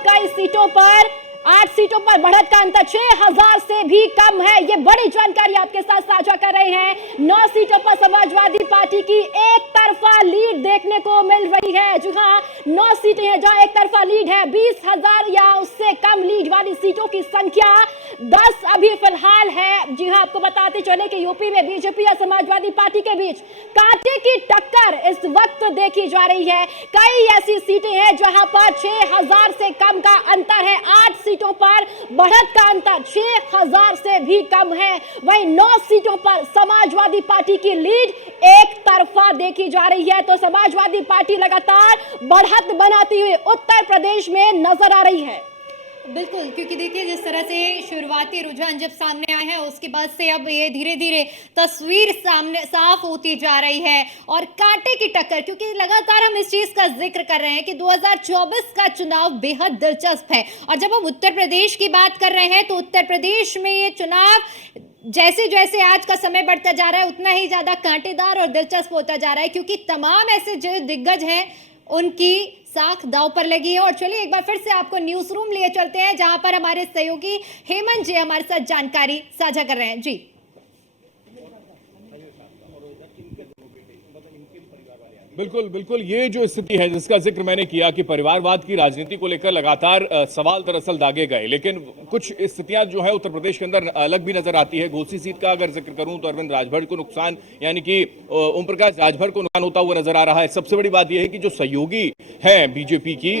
कई सीटों पर 8 सीटों पर बढ़त का अंतर 6000 से भी कम है। ये बड़ी जानकारी आपके साथ साझा कर रहे हैं। 9 सीटों पर समाजवादी पार्टी की एक तरफा लीड देखने को मिल रही है। जी हाँ, 9 सीटें हैं जहां एक तरफा लीड है। 20,000 या उससे कम लीड वाली सीटों की संख्या 10 अभी फिलहाल है। जी हाँ, आपको बताते चले कि यूपी में बीजेपी और समाजवादी पार्टी के बीच कांटे की टक्कर इस वक्त देखी जा रही है। कई ऐसी सीटें हैं जहां पर 6000 से कम का अंतर है। 8 सीटों पर बढ़त का अंतर 6000 से भी कम है। वहीं 9 सीटों पर समाजवादी पार्टी की लीड एक तरफा देखी जा रही है। तो समाजवादी पार्टी लगातार बढ़त बनाती हुई उत्तर प्रदेश में नजर आ रही है। बिल्कुल, क्योंकि देखिए जिस तरह से शुरुआती रुझान जब सामने आए हैं उसके बाद से अब ये धीरे धीरे तस्वीर सामने साफ होती जा रही है और कांटे की टक्कर, क्योंकि लगातार हम इस चीज का जिक्र कर रहे हैं कि 2024 का चुनाव बेहद दिलचस्प है। और जब हम उत्तर प्रदेश की बात कर रहे हैं तो उत्तर प्रदेश में ये चुनाव जैसे जैसे आज का समय बढ़ता जा रहा है उतना ही ज्यादा कांटेदार और दिलचस्प होता जा रहा है, क्योंकि तमाम ऐसे जो दिग्गज हैं उनकी साख दांव पर लगी है। और चलिए एक बार फिर से आपको न्यूज रूम लिए चलते हैं जहां पर हमारे सहयोगी हेमंत जी हमारे साथ जानकारी साझा कर रहे हैं। जी बिल्कुल बिल्कुल, ये जो स्थिति है जिसका जिक्र मैंने किया कि परिवारवाद की राजनीति को लेकर लगातार सवाल दरअसल दागे गए, लेकिन कुछ स्थितियां जो है उत्तर प्रदेश के अंदर अलग भी नजर आती है। घोसी सीट का अगर जिक्र करूं तो अरविंद राजभर को नुकसान, यानी कि ओम प्रकाश राजभर को नुकसान होता हुआ नजर आ रहा है। सबसे बड़ी बात यह है कि जो सहयोगी हैं बीजेपी की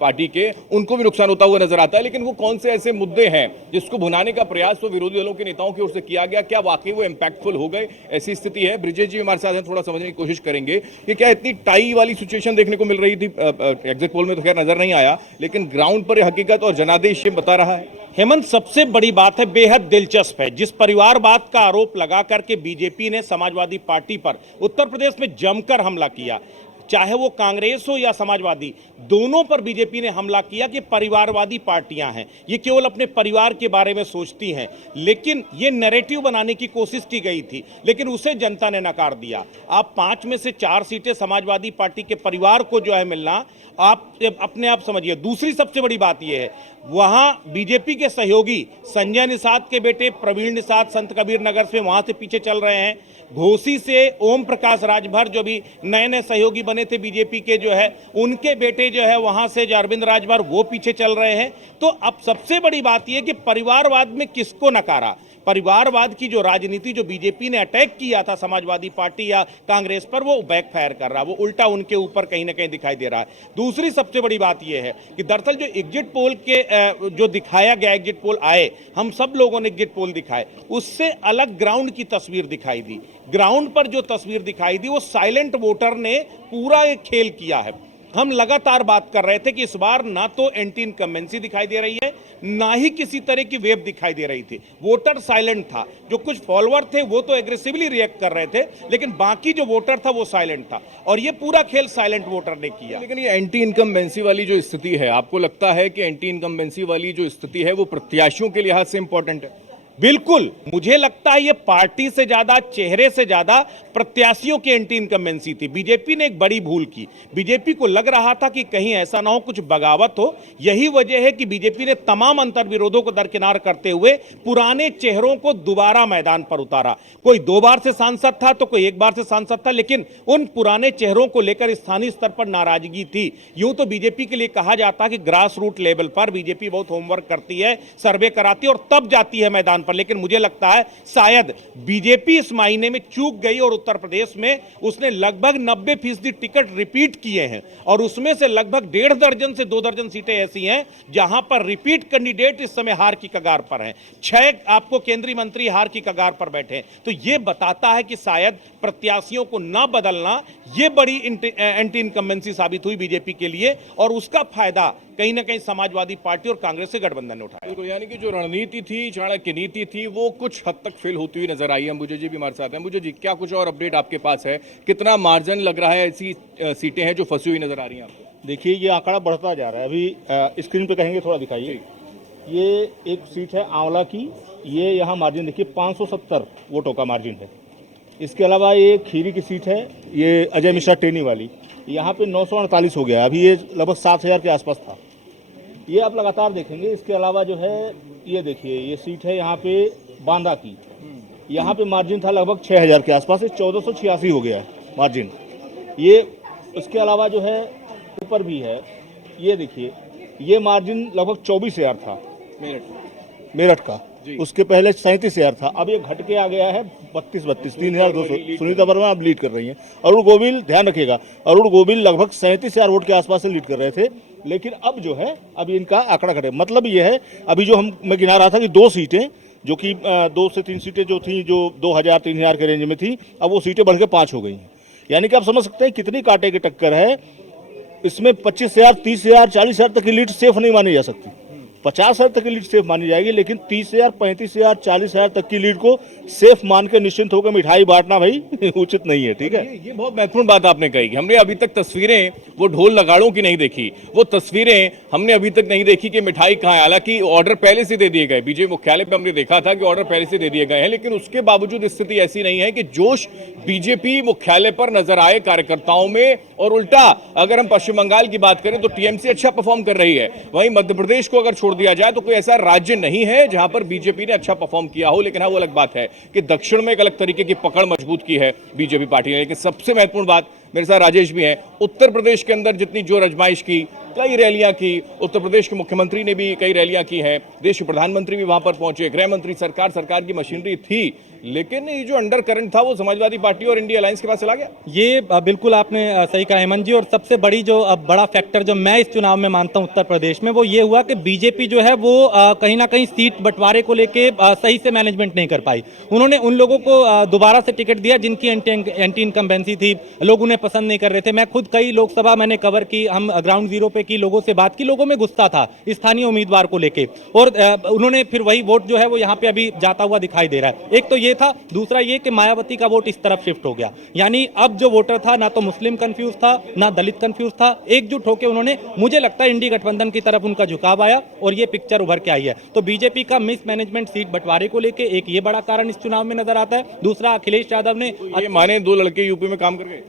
पार्टी के, उनको भी नुकसान होता हुआ नजर आता है। लेकिन वो कौन से ऐसे मुद्दे हैं जिसको भुनाने का प्रयास तो विरोधी दलों के नेताओं की ओर से किया गया, क्या वाकई वो इंपैक्टफुल हो गए? ऐसी स्थिति है। ब्रिजेश जी हमारे साथ हैं, थोड़ा समझने की कोशिश करेंगे कि क्या इतनी टाई वाली सिचुएशन देखने को मिल रही थी? एग्जिट पोल में तो खैर नजर नहीं आया, लेकिन ग्राउंड पर हकीकत और जनादेश ये बता रहा है। हेमंत, सबसे बड़ी बात है, बेहद दिलचस्प है, जिस परिवारवाद का आरोप लगा करके बीजेपी ने समाजवादी पार्टी पर उत्तर प्रदेश में जमकर हमला किया, चाहे वो कांग्रेस हो या समाजवादी, दोनों पर बीजेपी ने हमला किया कि परिवारवादी पार्टियां हैं, ये केवल अपने परिवार के बारे में सोचती हैं। लेकिन ये नैरेटिव बनाने की कोशिश की गई थी, लेकिन उसे जनता ने नकार दिया। आप 5 में से 4 सीटें समाजवादी पार्टी के परिवार को जो है मिलना, आप अपने आप समझिए। दूसरी सबसे बड़ी बात यह है, वहां बीजेपी के सहयोगी संजय निषाद के बेटे प्रवीण निषाद संत कबीर नगर से वहां से पीछे चल रहे हैं। घोसी से ओम प्रकाश राजभर जो भी नए नए सहयोगी बने थे बीजेपी के, जो है उनके बेटे जो है वहां से जो अरविंद राजभर, वो पीछे चल रहे हैं। तो अब सबसे बड़ी बात यह कि परिवारवाद में किसको नकारा? परिवारवाद की जो राजनीति जो बीजेपी ने अटैक किया था समाजवादी पार्टी या कांग्रेस पर, वो बैकफायर कर रहा है, वो उल्टा उनके ऊपर कहीं ना कहीं दिखाई दे रहा है। दूसरी सबसे बड़ी बात यह है कि दरअसल जो एग्जिट पोल के जो दिखाया गया, एग्जिट पोल आए, हम सब लोगों ने एग्जिट पोल दिखाए, उससे अलग ग्राउंड की तस्वीर दिखाई दी। ग्राउंड पर जो तस्वीर दिखाई दी वो साइलेंट वोटर ने पूरा एक खेल किया है। हम लगातार बात कर रहे थे कि इस बार ना तो एंटी इनकम्बेंसी दिखाई दे रही है, ना ही किसी तरह की वेव दिखाई दे रही थी। वोटर साइलेंट था। जो कुछ फॉलोअर थे वो तो एग्रेसिवली रिएक्ट कर रहे थे, लेकिन बाकी जो वोटर था वो साइलेंट था, और ये पूरा खेल साइलेंट वोटर ने किया। लेकिन ये एंटी इनकम्बेंसी वाली जो स्थिति है, आपको लगता है कि एंटी इनकम्बेंसी वाली जो स्थिति है वो प्रत्याशियों के लिहाज से इंपॉर्टेंट है? बिल्कुल, मुझे लगता है ये पार्टी से ज्यादा, चेहरे से ज्यादा प्रत्याशियों की एंटी इनकम्बेंसी थी। बीजेपी ने एक बड़ी भूल की। बीजेपी को लग रहा था कि कहीं ऐसा ना हो कुछ बगावत हो। यही वजह है कि बीजेपी ने तमाम अंतर्विरोधों को दरकिनार करते हुए पुराने चेहरों को दोबारा मैदान पर उतारा। कोई 2 बार से सांसद था तो कोई 1 बार से सांसद था, लेकिन उन पुराने चेहरों को लेकर स्थानीय स्तर पर नाराजगी थी। यूं तो बीजेपी के लिए कहा जाता कि ग्रास रूट लेवल पर बीजेपी बहुत होमवर्क करती है, सर्वे कराती है और तब जाती है मैदान पर, लेकिन मुझे लगता है शायद बीजेपी इस महीने में चूक गई और उत्तर प्रदेश में उसने लगभग 90% टिकट रिपीट किए हैं, और उसमें से लगभग 1.5 दर्जन से 2 दर्जन सीटें ऐसी हैं जहां पर रिपीट कैंडिडेट इस समय हार की कगार पर हैं। 6 आपको केंद्रीय मंत्री हार की कगार पर बैठे हैं। तो यह बताता है कि शायद प्रत्याशियों को ना बदलना ये बड़ी एंटी इनकम्बेंसी साबित हुई बीजेपी के लिए, और उसका फायदा कहीं ना कहीं समाजवादी पार्टी और कांग्रेस से गठबंधन ने उठाया। यानी कि जो रणनीति थी, चाणक्य नीति थी, वो कुछ हद तक फेल होती हुई नजर आई है। अंबुजा जी भी हमारे साथ हैं। अंबुजा जी, क्या कुछ और अपडेट आपके पास है? कितना मार्जिन लग रहा है? ऐसी सीटें हैं जो फंसी हुई नजर आ रही हैं आपको? देखिए, ये आंकड़ा बढ़ता जा रहा है। अभी स्क्रीन पे कहेंगे, थोड़ा दिखाइए। ये एक सीट है आंवला की, ये यहाँ मार्जिन देखिए 570 वोटों का मार्जिन है। इसके अलावा ये खीरी की सीट है, ये अजय मिश्रा टेनी वाली, यहाँ पे 948 हो गया। अभी ये लगभग 7000 के आसपास था। ये आप लगातार देखेंगे। इसके अलावा जो है ये देखिए, ये सीट है यहाँ पे बांदा की, यहाँ पे मार्जिन था लगभग 6000 के आसपास, 1486 हो गया है मार्जिन। ये इसके अलावा जो है ऊपर भी है, ये देखिए, ये मार्जिन लगभग 24,000 था मेरठ का, उसके पहले 37,000 था, अब ये घट के आ गया है 32 3,200। सुनीता वर्मा अब लीड कर रही हैं। अरुण गोविल, ध्यान रखिएगा, अरुण गोविल लगभग 37,000 वोट के आसपास से लीड कर रहे थे, लेकिन अब जो है अब इनका आंकड़ा घटे। मतलब ये है, अभी जो मैं गिना रहा था कि 2 सीटें जो कि 2 से 3 सीटें जो थी, जो 2,000-3,000 के रेंज में थी, अब वो सीटें बढ़ के 5 हो गई हैं। यानी कि आप समझ सकते हैं कितनी कांटे की टक्कर है। इसमें 25,000, 30,000, 40,000 तक की लीड सेफ नहीं मानी जा सकती। 50,000 तक की लीड सेफ मानी जाएगी, लेकिन 30,000, 35,000, 40,000 तक की लीड को सेफ मान के निश्चिंत होकर मिठाई बांटना भाई उचित नहीं है। ठीक है, ये बहुत महत्वपूर्ण बात आपने कही। हमने अभी तक तस्वीरें वो ढोल नगाड़ों की नहीं देखी, वो तस्वीरें हमने अभी तक नहीं देखी कि मिठाई कहाँ है। हालांकि ऑर्डर पहले से दे दिए गए, बीजेपी मुख्यालय पे हमने देखा था कि ऑर्डर पहले से दे दिए गए हैं, लेकिन उसके बावजूद स्थिति ऐसी नहीं है कि जोश बीजेपी मुख्यालय पर नजर आए कार्यकर्ताओं में। और उल्टा अगर हम पश्चिम बंगाल की बात करें तो टीएमसी अच्छा परफॉर्म कर रही है, वहीं मध्य प्रदेश को अगर छोड़ दिया जाए तो कोई ऐसा राज्य नहीं है जहां पर बीजेपी ने अच्छा परफॉर्म किया हो। लेकिन हाँ, वो अलग बात है कि दक्षिण में एक अलग तरीके की पकड़ मजबूत की है बीजेपी पार्टी ने। लेकिन सबसे महत्वपूर्ण बात, मेरे साथ राजेश भी हैं, उत्तर प्रदेश के अंदर जितनी जोर आजमाइश की, कई रैलियां की, उत्तर प्रदेश के मुख्यमंत्री ने भी कई रैलियां की हैं, देश के प्रधानमंत्री भी वहां पर पहुंचे, गृह मंत्री, सरकार की मशीनरी थी, लेकिन ये जो अंडर करंट था वो समाजवादी पार्टी और इंडिया अलायंस के पास चला गया। ये बिल्कुल आपने सही कहा हेमंत जी। और सबसे बड़ी जो बड़ा फैक्टर जो मैं इस चुनाव में मानता हूं उत्तर प्रदेश में, वो ये हुआ कि बीजेपी जो है वो कहीं ना कहीं सीट बंटवारे को लेके सही से मैनेजमेंट नहीं कर पाई। उन्होंने उन लोगों को दोबारा से टिकट दिया जिनकी एंटी इनकम्बेंसी थी, लोग उन्हें पसंद नहीं कर रहे थे। मैं खुद कई लोकसभा मैंने कवर की, हम ग्राउंड जीरो पे की, लोगों से बात की, लोगों में गुस्सा था स्थानीय उम्मीदवार को लेके, और उन्होंने फिर वही वोट जो है वो यहाँ पे अभी जाता हुआ दिखाई दे रहा है। एक तो ये था, दूसरा ये कि मायावती का वोट इस तरफ शिफ्ट हो गया। यानी अब जो वोटर था, ना तो मुस्लिम कंफ्यूज था, ना दलित कंफ्यूज था, एकजुट होकर उन्होंने, मुझे लगता है इंडी गठबंधन की तरफ उनका झुकाव आया और ये पिक्चर उभर के आई है। तो बीजेपी का मिसमैनेजमेंट सीट बंटवारे को लेके एक ये बड़ा कारण इस चुनाव में नजर आता है। दूसरा, अखिलेश यादव ने, ये माने 2 लड़के यूपी में काम कर गए,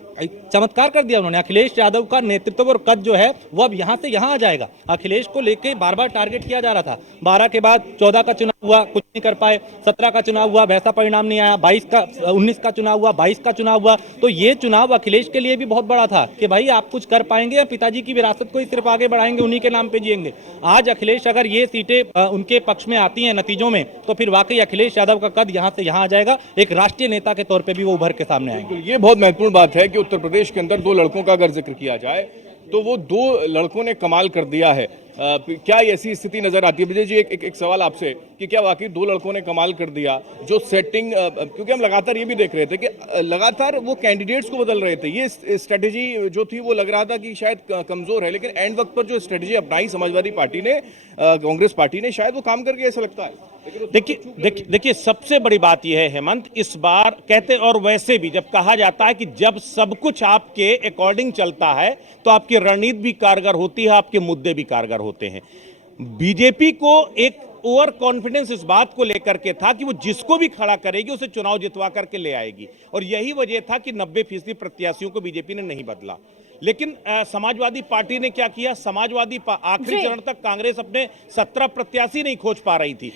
चमत्कार कर दिया उन्होंने। अखिलेश यादव का नेतृत्व और कद जो है वो अब यहां से यहां आ जाएगा। अखिलेश को लेके बार बार टारगेट किया जा रहा था। 12 के बाद 14 का चुनाव हुआ, कुछ नहीं कर पाए, 17 का चुनाव हुआ, वैसा परिणाम नहीं आया, 19 का चुनाव हुआ, 22 का चुनाव हुआ। तो ये चुनाव अखिलेश के लिए भी बहुत बड़ा था कि भाई आप कुछ कर पाएंगे या पिताजी की विरासत को ही सिर्फ आगे बढ़ाएंगे, उन्हीं के नाम पे जिएंगे। आज अखिलेश अगर ये सीटें उनके पक्ष में आती हैं नतीजों में, तो फिर वाकई अखिलेश यादव का कद यहां से यहां आ जाएगा। एक राष्ट्रीय नेता के तौर पर भी वो उभर के सामने आएंगे। ये बहुत महत्वपूर्ण बात है कि उत्तर प्रदेश के अंदर 2 लड़कों का अगर जिक्र किया जाए तो वो 2 लड़कों ने कमाल कर दिया है। क्या ऐसी स्थिति नजर आती है? विजय जी, एक सवाल आपसे कि क्या वाकई 2 लड़कों ने कमाल कर दिया जो सेटिंग, क्योंकि हम लगातार ये भी देख रहे थे कि लगातार वो कैंडिडेट्स को बदल रहे थे। ये स्ट्रेटेजी जो थी वो लग रहा था कि शायद कमजोर है, लेकिन एंड वक्त पर जो स्ट्रेटेजी अपनाई समाजवादी पार्टी ने, कांग्रेस पार्टी ने, शायद वो काम कर गया ऐसा लगता है। देखिए सबसे बड़ी बात यह है हेमंत, इस बार कहते और वैसे भी जब कहा जाता है कि जब सब कुछ आपके अकॉर्डिंग चलता है तो आपकी रणनीति भी कारगर होती है, आपके मुद्दे भी कारगर होते हैं। बीजेपी को एक ओवर कॉन्फिडेंस इस बात को लेकर के था कि वो जिसको भी खड़ा करेगी उसे चुनाव जितवा करके ले आएगी, और यही वजह था कि 90% प्रत्याशियों को बीजेपी ने नहीं बदला। लेकिन समाजवादी पार्टी ने क्या किया, समाजवादी आखिरी चरण तक कांग्रेस अपने 17 प्रत्याशी नहीं खोज पा रही थी,